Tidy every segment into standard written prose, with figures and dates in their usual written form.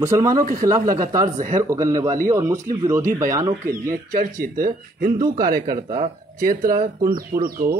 मुसलमानों के खिलाफ लगातार जहर उगलने वाली और मुस्लिम विरोधी बयानों के लिए चर्चित हिंदू कार्यकर्ता चेत्रा कुंडपुर को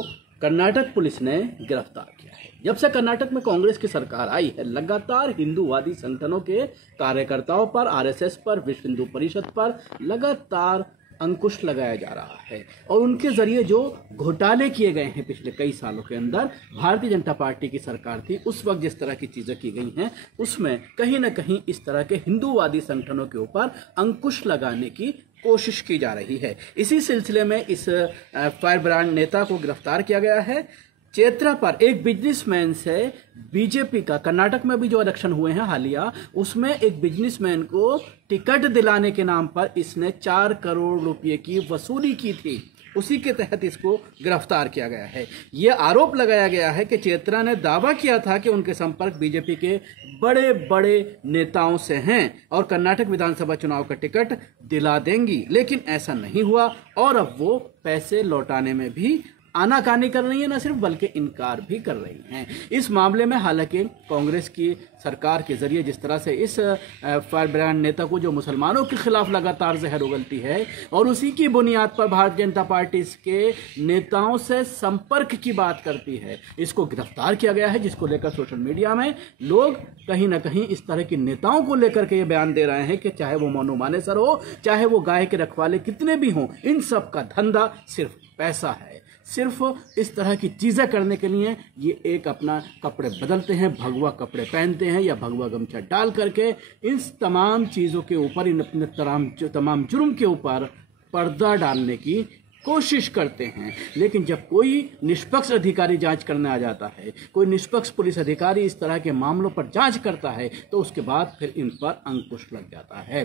कर्नाटक पुलिस ने गिरफ्तार किया है। जब से कर्नाटक में कांग्रेस की सरकार आई है, लगातार हिंदूवादी संगठनों के कार्यकर्ताओं पर, आरएसएस पर, विश्व हिंदू परिषद पर लगातार अंकुश लगाया जा रहा है और उनके जरिए जो घोटाले किए गए हैं पिछले कई सालों के अंदर, भारतीय जनता पार्टी की सरकार थी उस वक्त जिस तरह की चीजें की गई हैं उसमें कहीं ना कहीं इस तरह के हिंदूवादी संगठनों के ऊपर अंकुश लगाने की कोशिश की जा रही है। इसी सिलसिले में इस फायर ब्रांड नेता को गिरफ्तार किया गया है। चेत्रा पर एक बिजनेसमैन से बीजेपी का कर्नाटक में भी जो इलेक्शन हुए हैं हालिया, उसमें एक बिजनेसमैन को टिकट दिलाने के नाम पर इसने 4 करोड़ रुपए की वसूली की थी। उसी के तहत इसको गिरफ्तार किया गया है। यह आरोप लगाया गया है कि चेत्रा ने दावा किया था कि उनके संपर्क बीजेपी के बड़े बड़े नेताओं से हैं और कर्नाटक विधानसभा चुनाव का टिकट दिला देंगी, लेकिन ऐसा नहीं हुआ और अब वो पैसे लौटाने में भी आनाकानी कर रही है, न सिर्फ बल्कि इनकार भी कर रही हैं। इस मामले में हालांकि कांग्रेस की सरकार के जरिए जिस तरह से इस फायर ब्रांड नेता को, जो मुसलमानों के खिलाफ लगातार जहर उगलती है और उसी की बुनियाद पर भारतीय जनता पार्टी के नेताओं से संपर्क की बात करती है, इसको गिरफ्तार किया गया है। जिसको लेकर सोशल मीडिया में लोग कहीं ना कहीं इस तरह के नेताओं को लेकर के ये बयान दे रहे हैं कि चाहे वो मोनू मानेसर हो, चाहे वो गाय के रखवाले कितने भी हों, इन सब का धंधा सिर्फ पैसा है। सिर्फ इस तरह की चीज़ें करने के लिए ये एक अपना कपड़े बदलते हैं, भगवा कपड़े पहनते हैं या भगवा गमछा डाल करके इन तमाम चीज़ों के ऊपर, इन अपने तमाम जुर्म के ऊपर पर्दा डालने की कोशिश करते हैं। लेकिन जब कोई निष्पक्ष अधिकारी जांच करने आ जाता है, कोई निष्पक्ष पुलिस अधिकारी इस तरह के मामलों पर जांच करता है, तो उसके बाद फिर इन पर अंकुश लग जाता है।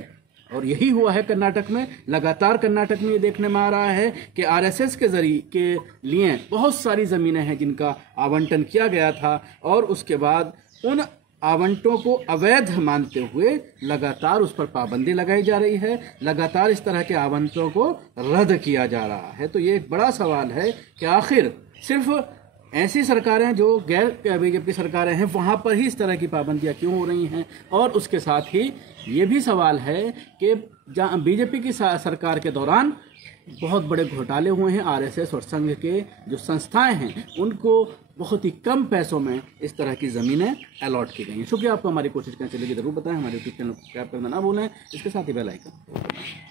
और यही हुआ है कर्नाटक में। लगातार कर्नाटक में ये देखने में आ रहा है कि आरएसएस के जरिए के लिए बहुत सारी ज़मीनें हैं जिनका आवंटन किया गया था और उसके बाद उन आवंटों को अवैध मानते हुए लगातार उस पर पाबंदी लगाई जा रही है, लगातार इस तरह के आवंटों को रद्द किया जा रहा है। तो ये एक बड़ा सवाल है कि आखिर सिर्फ ऐसी सरकारें जो गैर बीजेपी सरकारें हैं वहाँ पर ही इस तरह की पाबंदियाँ क्यों हो रही हैं। और उसके साथ ही ये भी सवाल है कि जहाँ बीजेपी की सरकार के दौरान बहुत बड़े घोटाले हुए हैं, आरएसएस और संघ के जो संस्थाएं हैं उनको बहुत ही कम पैसों में इस तरह की ज़मीनें अलॉट की गई हैं। शुक्रिया आपको। हमारी कोशिश कैसे लगी ज़रूर बताएं। हमारे यूट्यूब चैनल को सब्सक्राइब करना ना भूलें, इसके साथ ही बेल आइकन।